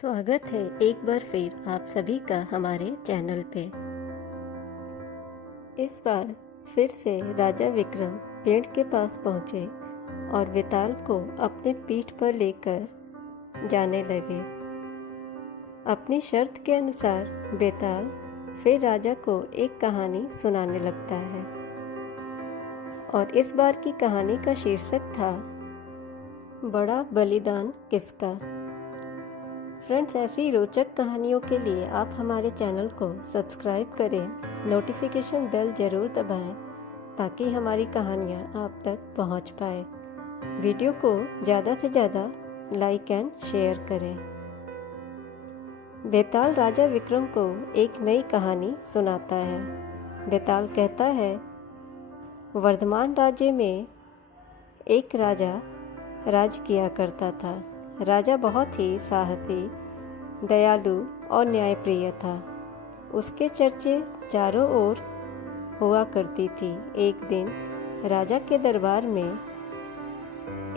स्वागत है एक बार फिर आप सभी का हमारे चैनल पे। इस बार फिर से राजा विक्रम पेड़ के पास पहुँचे और वेताल को अपने पीठ पर लेकर जाने लगे। अपनी शर्त के अनुसार वेताल फिर राजा को एक कहानी सुनाने लगता है और इस बार की कहानी का शीर्षक था बड़ा बलिदान किसका। फ्रेंड्स, ऐसी रोचक कहानियों के लिए आप हमारे चैनल को सब्सक्राइब करें, नोटिफिकेशन बेल ज़रूर दबाएं ताकि हमारी कहानियाँ आप तक पहुंच पाए। वीडियो को ज़्यादा से ज़्यादा लाइक एंड शेयर करें। वेताल राजा विक्रम को एक नई कहानी सुनाता है। वेताल कहता है, वर्धमान राज्य में एक राजा राज किया करता था। राजा बहुत ही साहसी, दयालु और न्यायप्रिय था। उसके चर्चे चारों ओर हुआ करती थी। एक दिन राजा के दरबार में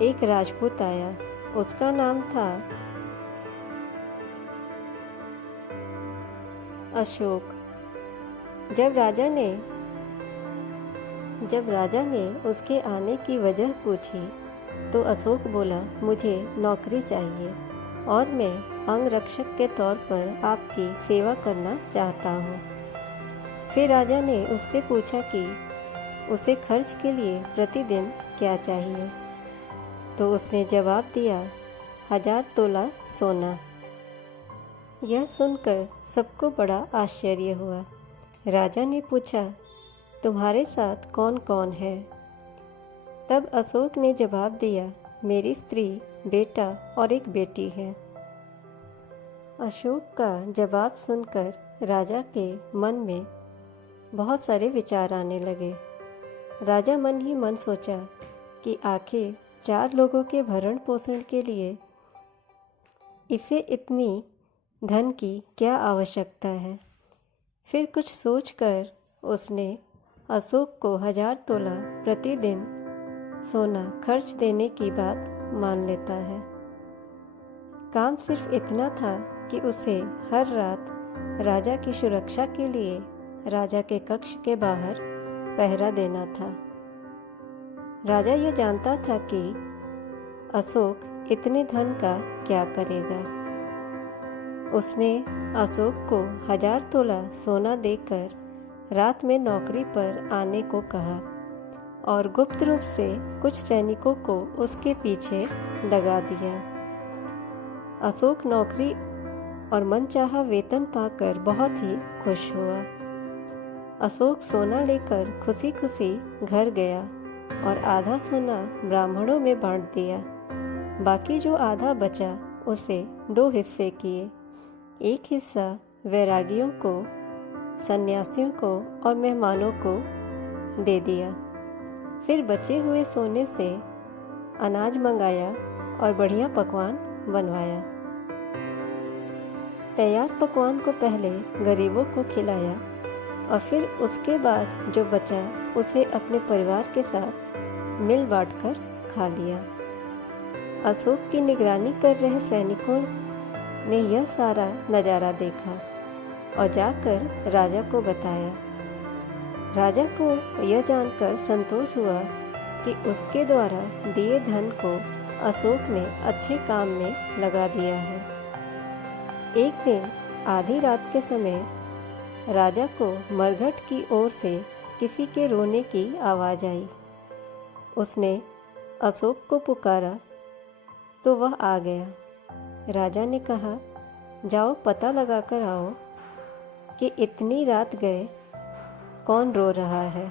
एक राजपूत आया। उसका नाम था अशोक। जब राजा ने उसके आने की वजह पूछी तो अशोक बोला, मुझे नौकरी चाहिए और मैं अंगरक्षक के तौर पर आपकी सेवा करना चाहता हूँ। फिर राजा ने उससे पूछा कि उसे खर्च के लिए प्रतिदिन क्या चाहिए, तो उसने जवाब दिया, 1000 तोला सोना। यह सुनकर सबको बड़ा आश्चर्य हुआ। राजा ने पूछा, तुम्हारे साथ कौन कौन है? तब अशोक ने जवाब दिया, मेरी स्त्री, बेटा और एक बेटी है। अशोक का जवाब सुनकर राजा के मन में बहुत सारे विचार आने लगे। राजा मन ही मन सोचा कि आखिर 4 लोगों के भरण पोषण के लिए इसे इतनी धन की क्या आवश्यकता है। फिर कुछ सोचकर उसने अशोक को 1000 तोला प्रतिदिन सोना खर्च देने की बात मान लेता है। काम सिर्फ इतना था कि उसे हर रात राजा की सुरक्षा के लिए राजा के कक्ष के बाहर पहरा देना था। राजा यह जानता था कि अशोक इतने धन का क्या करेगा। उसने अशोक को 1000 तोला सोना देकर रात में नौकरी पर आने को कहा और गुप्त रूप से कुछ सैनिकों को उसके पीछे लगा दिया। अशोक नौकरी और मनचाहा वेतन पाकर बहुत ही खुश हुआ। अशोक सोना लेकर खुशी खुशी घर गया और आधा सोना ब्राह्मणों में बांट दिया। बाकी जो आधा बचा उसे 2 हिस्से किए। एक हिस्सा वैरागियों को, सन्यासियों को और मेहमानों को दे दिया। फिर बचे हुए सोने से अनाज मंगाया और बढ़िया पकवान बनवाया। तैयार पकवान को पहले गरीबों को खिलाया और फिर उसके बाद जो बचा उसे अपने परिवार के साथ मिल बांटकर खा लिया। अशोक की निगरानी कर रहे सैनिकों ने यह सारा नज़ारा देखा और जाकर राजा को बताया। राजा को यह जानकर संतोष हुआ कि उसके द्वारा दिए धन को अशोक ने अच्छे काम में लगा दिया है। एक दिन आधी रात के समय राजा को मरघट की ओर से किसी के रोने की आवाज़ आई। उसने अशोक को पुकारा तो वह आ गया। राजा ने कहा, जाओ पता लगाकर आओ कि इतनी रात गए कौन रो रहा है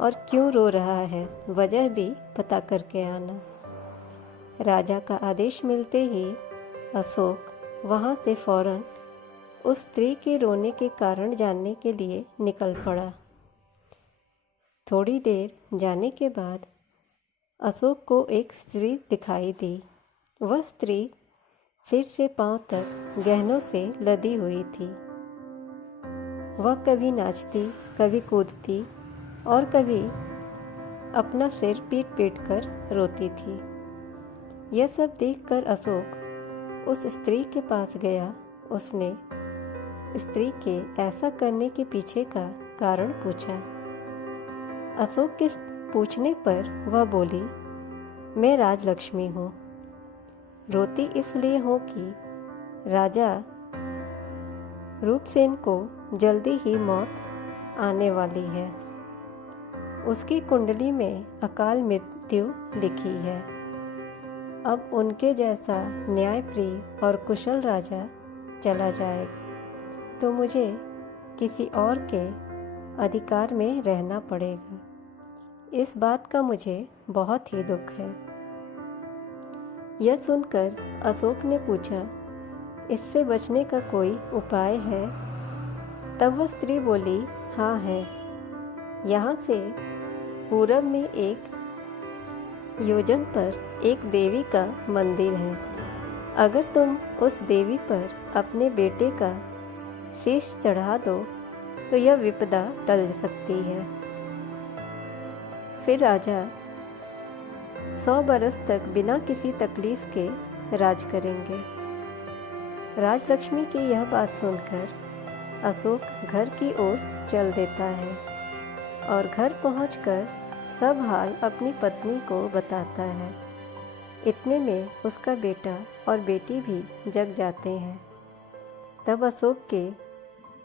और क्यों रो रहा है, वजह भी पता करके आना। राजा का आदेश मिलते ही अशोक वहाँ से फौरन उस स्त्री के रोने के कारण जानने के लिए निकल पड़ा। थोड़ी देर जाने के बाद अशोक को एक स्त्री दिखाई दी। वह स्त्री सिर से पांव तक गहनों से लदी हुई थी। वह कभी नाचती, कभी कूदती और कभी अपना सिर पीट पीट कर रोती थी। यह सब देखकर अशोक उस स्त्री के पास गया। उसने स्त्री के ऐसा करने के पीछे का कारण पूछा। अशोक के पूछने पर वह बोली, मैं राजलक्ष्मी हूँ। रोती इसलिए हूँ कि राजा रूपसेन को जल्दी ही मौत आने वाली है। उसकी कुंडली में अकाल मृत्यु लिखी है। अब उनके जैसा न्यायप्रिय और कुशल राजा चला जाएगा तो मुझे किसी और के अधिकार में रहना पड़ेगा। इस बात का मुझे बहुत ही दुख है। यह सुनकर अशोक ने पूछा, इससे बचने का कोई उपाय है? तब वह स्त्री बोली, हाँ है। यहाँ से पूरब में एक योजन पर एक देवी का मंदिर है। अगर तुम उस देवी पर अपने बेटे का शीश चढ़ा दो तो यह विपदा टल सकती है। फिर राजा 100 बरस तक बिना किसी तकलीफ के राज करेंगे। राजलक्ष्मी की यह बात सुनकर अशोक घर की ओर चल देता है और घर पहुंचकर सब हाल अपनी पत्नी को बताता है। इतने में उसका बेटा और बेटी भी जग जाते हैं। तब अशोक के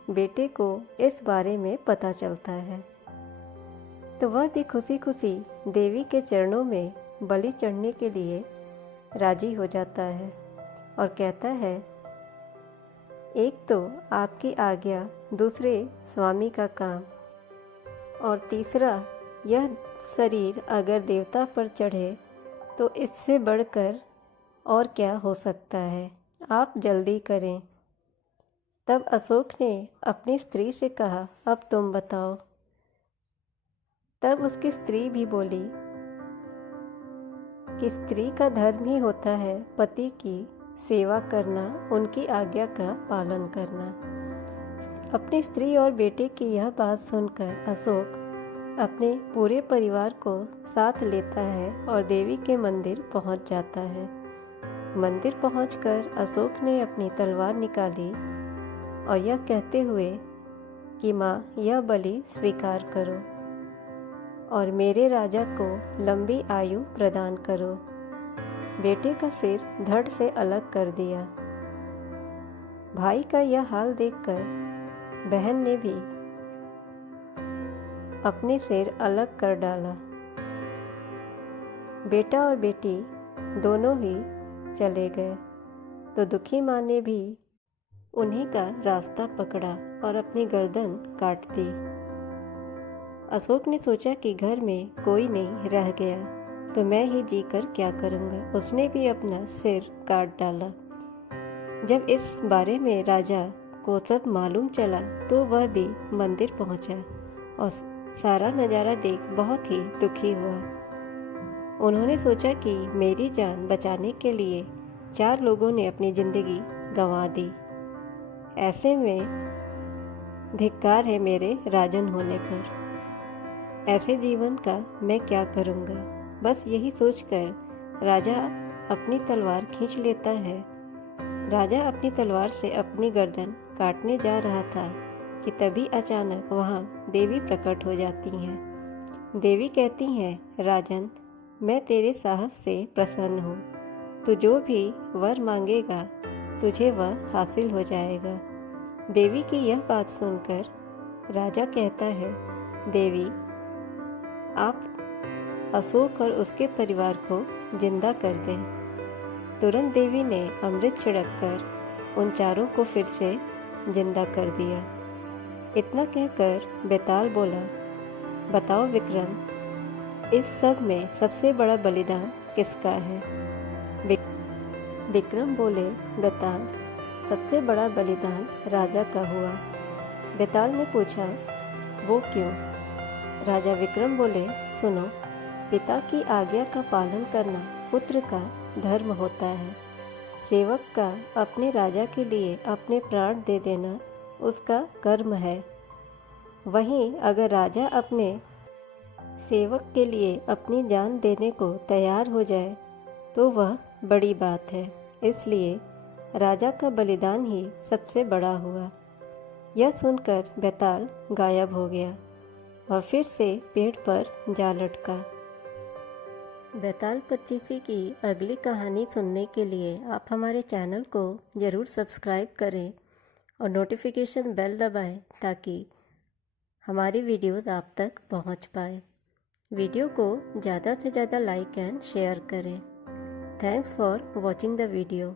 बेटे को इस बारे में पता चलता है तो वह भी खुशी खुशी देवी के चरणों में बलि चढ़ने के लिए राजी हो जाता है और कहता है, एक तो आपकी आज्ञा, दूसरे स्वामी का काम और तीसरा यह शरीर अगर देवता पर चढ़े तो इससे बढ़कर और क्या हो सकता है। आप जल्दी करें। तब अशोक ने अपनी स्त्री से कहा, अब तुम बताओ। तब उसकी स्त्री भी बोली कि स्त्री का धर्म ही होता है पति की सेवा करना, उनकी आज्ञा का पालन करना। अपनी स्त्री और बेटे की यह बात सुनकर अशोक अपने पूरे परिवार को साथ लेता है और देवी के मंदिर पहुंच जाता है। मंदिर पहुंचकर अशोक ने अपनी तलवार निकाली और यह कहते हुए कि माँ, यह बलि स्वीकार करो और मेरे राजा को लंबी आयु प्रदान करो। बेटे का सिर धड़ से अलग कर दिया। भाई का यह हाल देखकर बहन ने भी अपने सिर अलग कर डाला। बेटा और बेटी दोनों ही चले गए तो दुखी माँ ने भी उन्हीं का रास्ता पकड़ा और अपनी गर्दन काट दी। अशोक ने सोचा कि घर में कोई नहीं रह गया तो मैं ही जीकर क्या करूँगा। उसने भी अपना सिर काट डाला। जब इस बारे में राजा को सब मालूम चला तो वह भी मंदिर पहुँचा और सारा नज़ारा देख बहुत ही दुखी हुआ। उन्होंने सोचा कि मेरी जान बचाने के लिए 4 लोगों ने अपनी ज़िंदगी गंवा दी। ऐसे में धिक्कार है मेरे राजन होने पर। ऐसे जीवन का मैं क्या करूँगा। बस यही सोचकर राजा अपनी तलवार खींच लेता है। राजा अपनी तलवार से अपनी गर्दन काटने जा रहा था कि तभी अचानक वहाँ देवी प्रकट हो जाती हैं। देवी कहती हैं, राजन, मैं तेरे साहस से प्रसन्न हूँ। तू जो भी वर मांगेगा तुझे वह हासिल हो जाएगा। देवी की यह बात सुनकर राजा कहता है, देवी, आप अशोक और उसके परिवार को जिंदा कर दें। तुरंत देवी ने अमृत छिड़ककर उन 4 को फिर से जिंदा कर दिया। इतना कहकर बेताल बोला, बताओ विक्रम, इस सब में सबसे बड़ा बलिदान किसका है? विक्रम बोले, बेताल, सबसे बड़ा बलिदान राजा का हुआ। बेताल ने पूछा, वो क्यों? राजा विक्रम बोले, सुनो, पिता की आज्ञा का पालन करना पुत्र का धर्म होता है। सेवक का अपने राजा के लिए अपने प्राण दे देना उसका कर्म है। वहीं अगर राजा अपने सेवक के लिए अपनी जान देने को तैयार हो जाए तो वह बड़ी बात है। इसलिए राजा का बलिदान ही सबसे बड़ा हुआ। यह सुनकर बैताल गायब हो गया और फिर से पेड़ पर जा लटका। बैताल पच्चीसी की अगली कहानी सुनने के लिए आप हमारे चैनल को ज़रूर सब्सक्राइब करें और नोटिफिकेशन बेल दबाएं ताकि हमारी वीडियोस आप तक पहुंच पाए। वीडियो को ज़्यादा से ज़्यादा लाइक एंड शेयर करें। Thanks for watching the video.